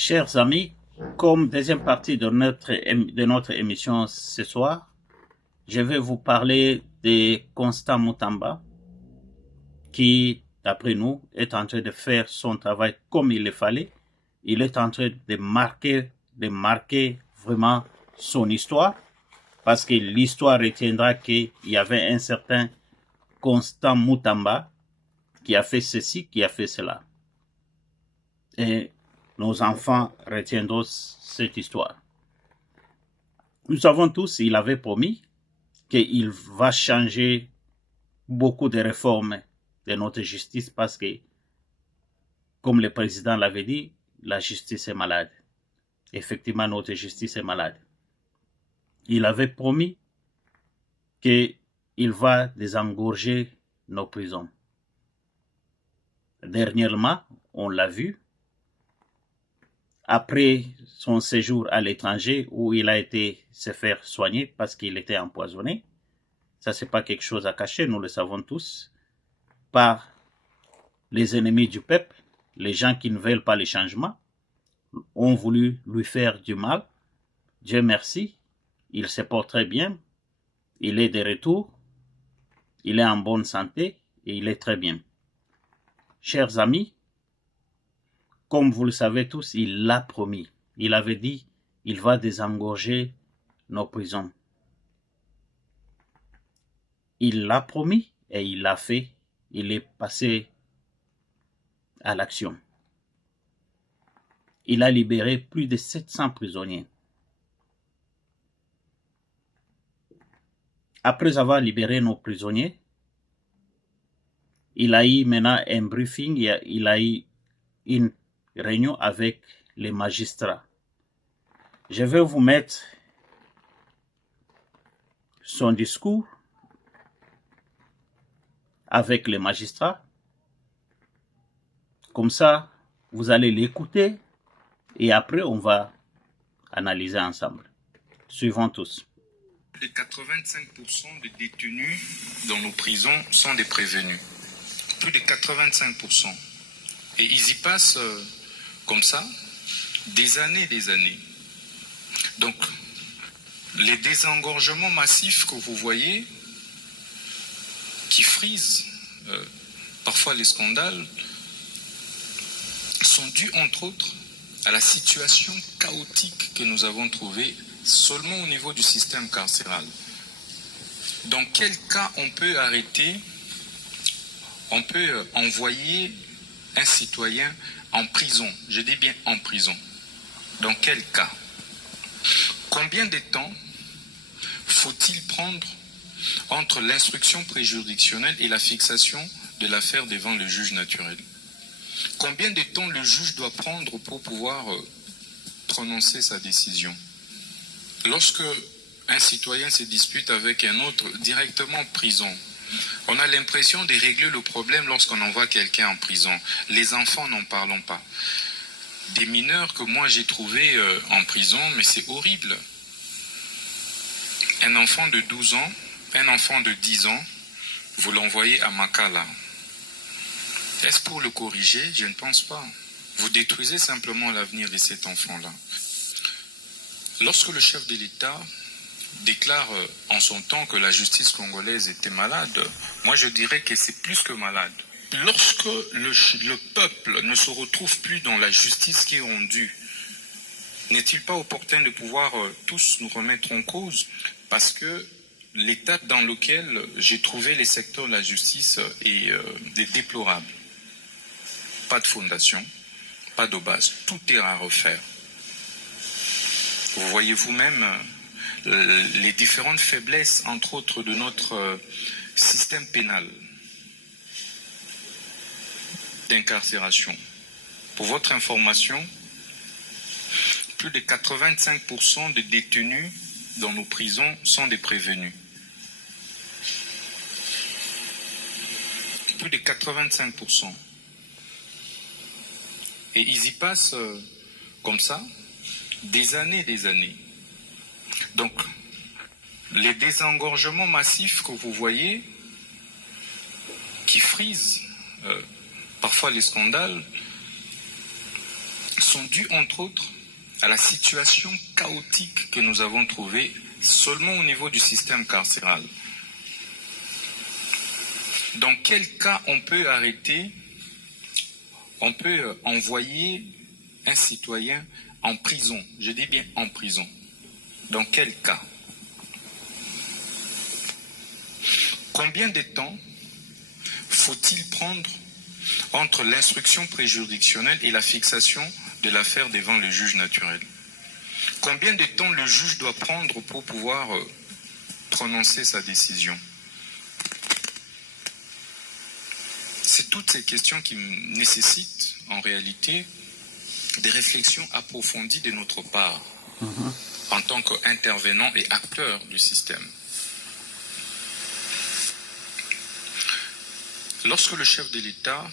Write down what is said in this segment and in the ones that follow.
Chers amis, comme deuxième partie de notre émission ce soir, je vais vous parler de Constant Mutamba, qui, d'après nous, est en train de faire son travail comme il le fallait. Il est en train de marquer vraiment son histoire, parce que l'histoire retiendra qu'il y avait un certain Constant Mutamba qui a fait ceci, qui a fait cela. Et nos enfants retiendront cette histoire. Nous savons tous, il avait promis qu'il va changer beaucoup de réformes de notre justice parce que, comme le président l'avait dit, la justice est malade. Effectivement, notre justice est malade. Il avait promis qu'il va désengorger nos prisons. Dernièrement, on l'a vu, après son séjour à l'étranger où il a été se faire soigner parce qu'il était empoisonné, ça c'est pas quelque chose à cacher, nous le savons tous, par les ennemis du peuple, les gens qui ne veulent pas les changements, ont voulu lui faire du mal. Dieu merci, il se porte très bien, il est de retour, il est en bonne santé et il est très bien. Chers amis, comme vous le savez tous, il l'a promis. Il avait dit, il va désengorger nos prisons. Il l'a promis et il l'a fait. Il est passé à l'action. Il a libéré plus de 700 prisonniers. Après avoir libéré nos prisonniers, il a eu maintenant un briefing, il a eu une réunion avec les magistrats. Je vais vous mettre son discours avec les magistrats. Comme ça, vous allez l'écouter et après, on va analyser ensemble. Suivons tous. Plus de 85% des détenus dans nos prisons sont des prévenus. Plus de 85%. Et ils y passent comme ça des années et des années. Donc, les désengorgements massifs que vous voyez, qui frisent parfois les scandales, sont dus entre autres à la situation chaotique que nous avons trouvée seulement au niveau du système carcéral. Dans quel cas on peut arrêter, on peut envoyer un citoyen en prison? Je dis bien en prison. Dans quel cas? Combien de temps faut-il prendre entre l'instruction préjuridictionnelle et la fixation de l'affaire devant le juge naturel? Combien de temps le juge doit prendre pour pouvoir prononcer sa décision? Lorsque un citoyen se dispute avec un autre directement en prison, on a l'impression de régler le problème lorsqu'on envoie quelqu'un en prison. Les enfants, n'en parlons pas. Des mineurs que moi j'ai trouvés en prison, mais c'est horrible. Un enfant de 12 ans, un enfant de 10 ans, vous l'envoyez à Makala. Est-ce pour le corriger? Je ne pense pas. Vous détruisez simplement l'avenir de cet enfant-là. Lorsque le chef de l'État déclare en son temps que la justice congolaise était malade, moi je dirais que c'est plus que malade. Lorsque le peuple ne se retrouve plus dans la justice qui est rendue, n'est-il pas opportun de pouvoir tous nous remettre en cause? Parce que l'état dans lequel j'ai trouvé les secteurs de la justice est déplorable. Pas de fondation, pas de base, tout est à refaire. Vous voyez vous-même les différentes faiblesses, entre autres, de notre système pénal d'incarcération. Pour votre information, plus de 85% des détenus dans nos prisons sont des prévenus. Plus de 85%. Et ils y passent comme ça des années et des années. Donc, les désengorgements massifs que vous voyez, qui frisent parfois les scandales, sont dues, entre autres, à la situation chaotique que nous avons trouvée seulement au niveau du système carcéral. Dans quel cas on peut arrêter, on peut envoyer un citoyen en prison? Je dis bien en prison. Dans quel cas? Combien de temps faut-il prendre entre l'instruction préjuridictionnelle et la fixation de l'affaire devant le juge naturel? Combien de temps le juge doit prendre pour pouvoir prononcer sa décision? C'est toutes ces questions qui nécessitent en réalité des réflexions approfondies de notre part en tant qu'intervenants et acteurs du système. Lorsque le chef de l'État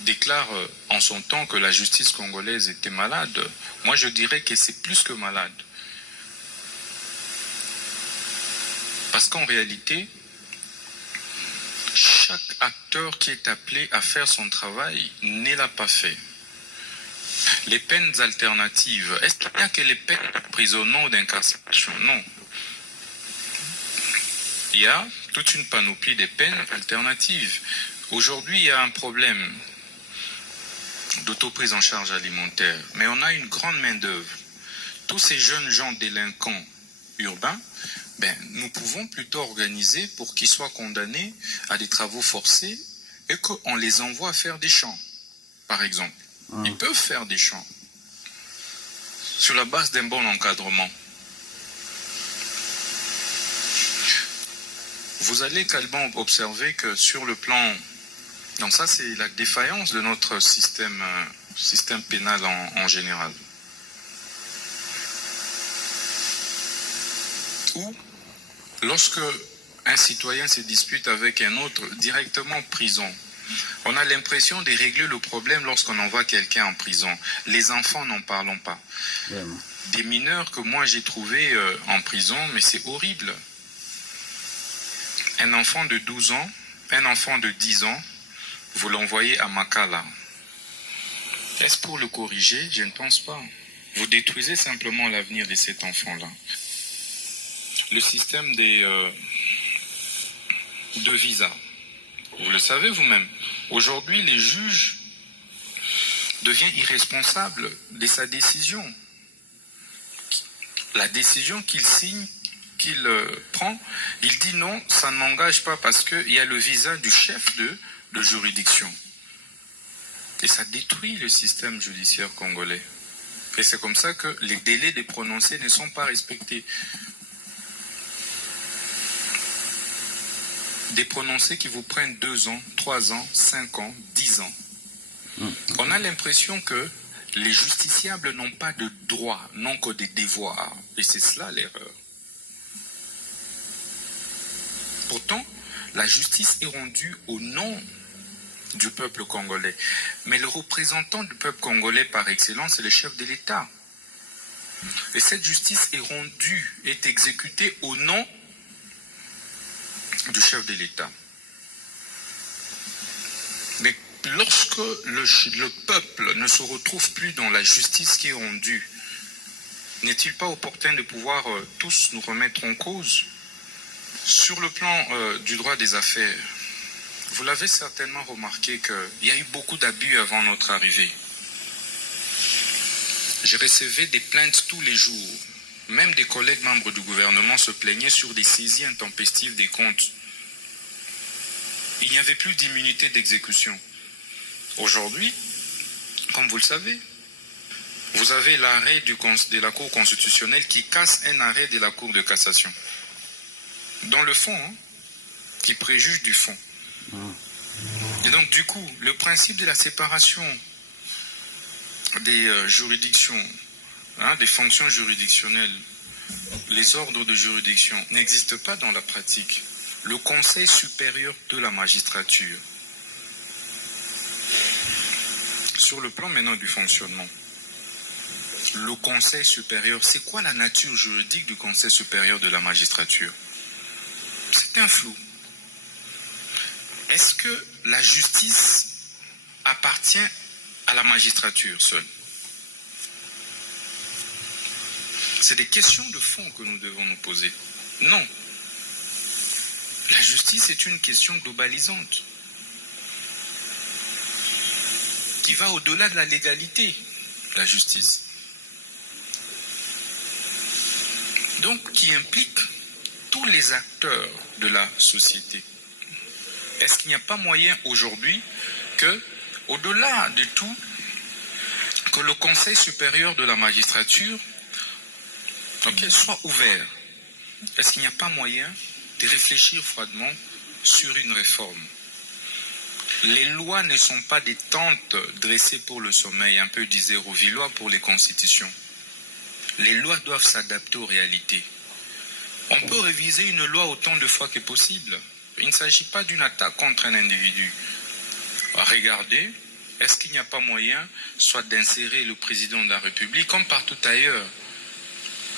déclare en son temps que la justice congolaise était malade, moi je dirais que c'est plus que malade. Parce qu'en réalité, chaque acteur qui est appelé à faire son travail ne l'a pas fait. Les peines alternatives, est-ce qu'il n'y a que les peines d'emprisonnement ou d'incarcération? Non. Il y a toute une panoplie de peines alternatives. Aujourd'hui, il y a un problème d'autoprise en charge alimentaire, mais on a une grande main-d'œuvre. Tous ces jeunes gens délinquants urbains, nous pouvons plutôt organiser pour qu'ils soient condamnés à des travaux forcés et qu'on les envoie faire des champs, par exemple. Ils peuvent faire des champs sur la base d'un bon encadrement. Vous allez également observer que sur le plan... Donc ça, c'est la défaillance de notre système pénal en général. Ou, lorsque un citoyen se dispute avec un autre, directement en prison, on a l'impression de régler le problème lorsqu'on envoie quelqu'un en prison. Les enfants, n'en parlons pas. Vraiment. Des mineurs que moi j'ai trouvés en prison, mais c'est horrible. Un enfant de 12 ans, un enfant de 10 ans, vous l'envoyez à Makala. Est-ce pour le corriger? Je ne pense pas. Vous détruisez simplement l'avenir de cet enfant-là. Le système de visa. Vous le savez vous-même. Aujourd'hui, les juges deviennent irresponsables de sa décision. La décision qu'il signe, qu'il prend, il dit non, ça ne m'engage pas parce qu'il y a le visa du chef de juridiction. Et ça détruit le système judiciaire congolais. Et c'est comme ça que les délais de prononcer ne sont pas respectés. Des prononcés qui vous prennent 2 ans, 3 ans, 5 ans, 10 ans. On a l'impression que les justiciables n'ont pas de droits, n'ont que des devoirs. Et c'est cela l'erreur. Pourtant, la justice est rendue au nom du peuple congolais. Mais le représentant du peuple congolais par excellence, c'est le chef de l'État. Et cette justice est rendue, est exécutée au nom du chef de l'État. Mais lorsque le peuple ne se retrouve plus dans la justice qui est rendue, n'est-il pas opportun de pouvoir tous nous remettre en cause? Sur le plan du droit des affaires, vous l'avez certainement remarqué qu'il y a eu beaucoup d'abus avant notre arrivée. Je recevais des plaintes tous les jours. Même des collègues membres du gouvernement se plaignaient sur des saisies intempestives des comptes. Il n'y avait plus d'immunité d'exécution. Aujourd'hui, comme vous le savez, vous avez l'arrêt de la Cour constitutionnelle qui casse un arrêt de la Cour de cassation. Dans le fond, qui préjuge du fond. Et donc, du coup, le principe de la séparation des juridictions, des fonctions juridictionnelles, les ordres de juridiction n'existent pas dans la pratique. Le Conseil supérieur de la magistrature, sur le plan maintenant du fonctionnement, le Conseil supérieur, c'est quoi la nature juridique du Conseil supérieur de la magistrature? C'est un flou. Est-ce que la justice appartient à la magistrature seule? C'est des questions de fond que nous devons nous poser. Non. La justice est une question globalisante qui va au-delà de la légalité, la justice. Donc, qui implique tous les acteurs de la société. Est-ce qu'il n'y a pas moyen aujourd'hui que, au-delà de tout, que le Conseil supérieur de la magistrature soit ouvert? Est-ce qu'il n'y a pas moyen de réfléchir froidement sur une réforme? Les lois ne sont pas des tentes dressées pour le sommeil, un peu disait Rouvillois pour les constitutions. Les lois doivent s'adapter aux réalités. On peut réviser une loi autant de fois que possible. Il ne s'agit pas d'une attaque contre un individu. Regardez, est-ce qu'il n'y a pas moyen soit d'insérer le président de la République, comme partout ailleurs,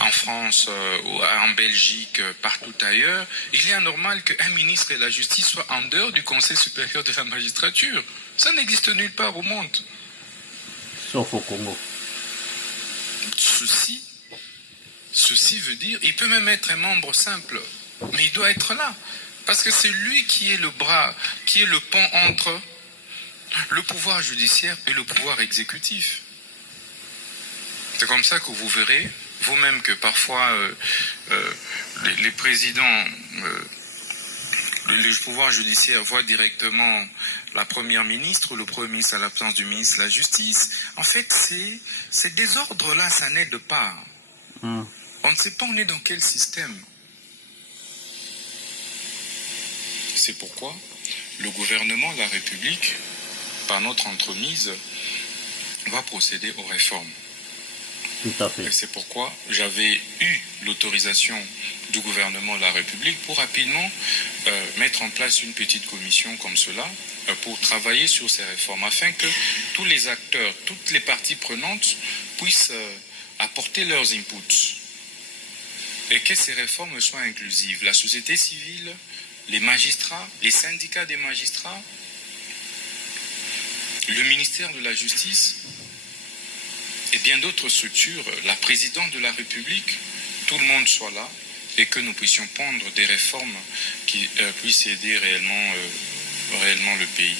en France, en Belgique, partout ailleurs, il est anormal qu'un ministre de la Justice soit en dehors du Conseil supérieur de la magistrature. Ça n'existe nulle part au monde. Sauf au Congo. Ceci veut dire, il peut même être un membre simple, mais il doit être là. Parce que c'est lui qui est le bras, qui est le pont entre le pouvoir judiciaire et le pouvoir exécutif. C'est comme ça que vous verrez vous-même que parfois les présidents, le pouvoir judiciaire voit directement la première ministre ou le premier ministre à l'absence du ministre de la Justice. En fait, ces désordres-là, ça n'aide pas. On ne sait pas on est dans quel système. C'est pourquoi le gouvernement de la République, par notre entremise, va procéder aux réformes. Tout à fait. Et c'est pourquoi j'avais eu l'autorisation du gouvernement de la République pour rapidement mettre en place une petite commission comme cela pour travailler sur ces réformes afin que tous les acteurs, toutes les parties prenantes puissent apporter leurs inputs et que ces réformes soient inclusives. La société civile, les magistrats, les syndicats des magistrats, le ministère de la Justice et bien d'autres structures, la présidente de la République, tout le monde soit là et que nous puissions prendre des réformes qui puissent aider réellement le pays.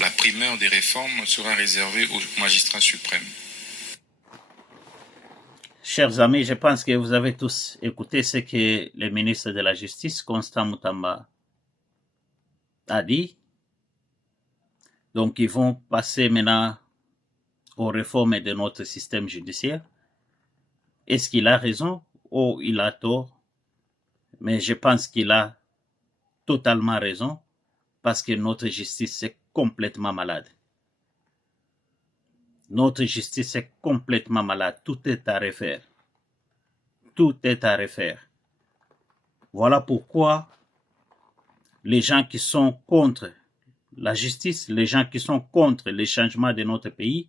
La primeur des réformes sera réservée au magistrat suprême. Chers amis, je pense que vous avez tous écouté ce que le ministre de la Justice, Constant Mutamba, a dit. Donc, ils vont passer maintenant aux réformes de notre système judiciaire. Est-ce qu'il a raison ou il a tort? Mais je pense qu'il a totalement raison parce que notre justice est complètement malade. Notre justice est complètement malade. Tout est à refaire. Tout est à refaire. Voilà pourquoi les gens qui sont contre la justice, les gens qui sont contre les changements de notre pays,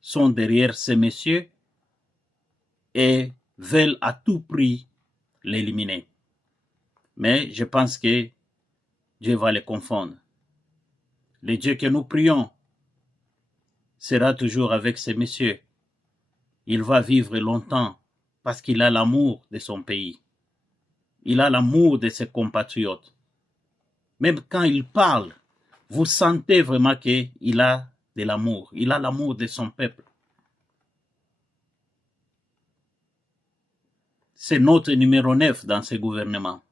sont derrière ces messieurs et veulent à tout prix l'éliminer. Mais je pense que Dieu va les confondre. Le Dieu que nous prions sera toujours avec ces messieurs. Il va vivre longtemps parce qu'il a l'amour de son pays. Il a l'amour de ses compatriotes. Même quand il parle, vous sentez vraiment qu'il a de l'amour. Il a l'amour de son peuple. C'est notre numéro 9 dans ce gouvernement.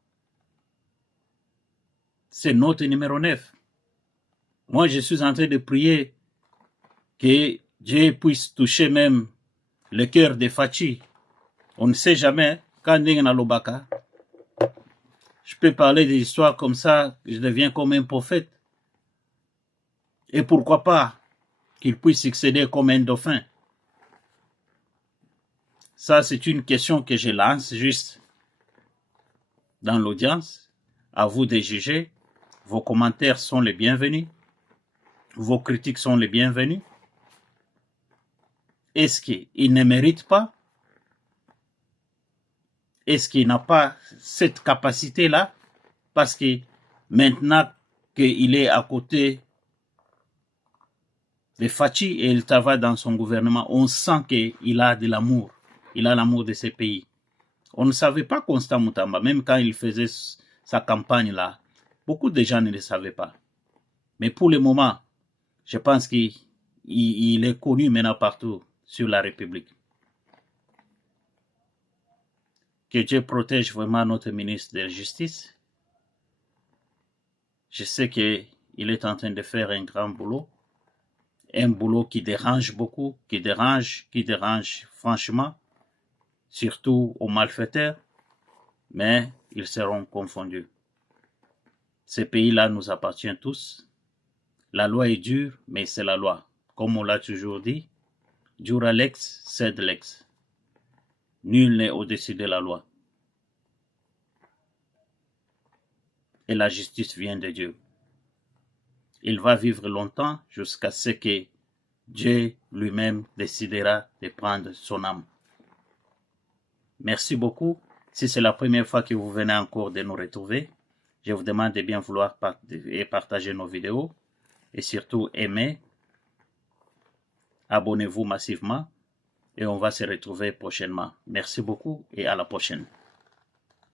C'est notre numéro 9. Moi, je suis en train de prier que Dieu puisse toucher même le cœur de Fachi. On ne sait jamais, quand on est dans l'Obaka, je peux parler des histoires comme ça, je deviens comme un prophète. Et pourquoi pas qu'il puisse succéder comme un dauphin. Ça, c'est une question que je lance juste dans l'audience. À vous de juger. Vos commentaires sont les bienvenus. Vos critiques sont les bienvenues. Est-ce qu'il ne mérite pas? Est-ce qu'il n'a pas cette capacité-là? Parce que maintenant qu'il est à côté de Fachi et il travaille dans son gouvernement, on sent qu'il a de l'amour. il a l'amour de ce pays. On ne savait pas Constant Moutamba, même quand il faisait sa campagne là. Beaucoup de gens ne le savaient pas. Mais pour le moment, je pense qu'il est connu maintenant partout sur la République. Que Dieu protège vraiment notre ministre de la Justice. Je sais qu'il est en train de faire un grand boulot. Un boulot qui dérange beaucoup, qui dérange franchement, surtout aux malfaiteurs, mais ils seront confondus. Ce pays-là nous appartient tous. La loi est dure, mais c'est la loi. Comme on l'a toujours dit, dura lex, sed lex. Nul n'est au-dessus de la loi. Et la justice vient de Dieu. Il va vivre longtemps jusqu'à ce que Dieu lui-même décidera de prendre son âme. Merci beaucoup. Si c'est la première fois que vous venez encore de nous retrouver, je vous demande de bien vouloir partager nos vidéos et surtout aimer. Abonnez-vous massivement et on va se retrouver prochainement. Merci beaucoup et à la prochaine.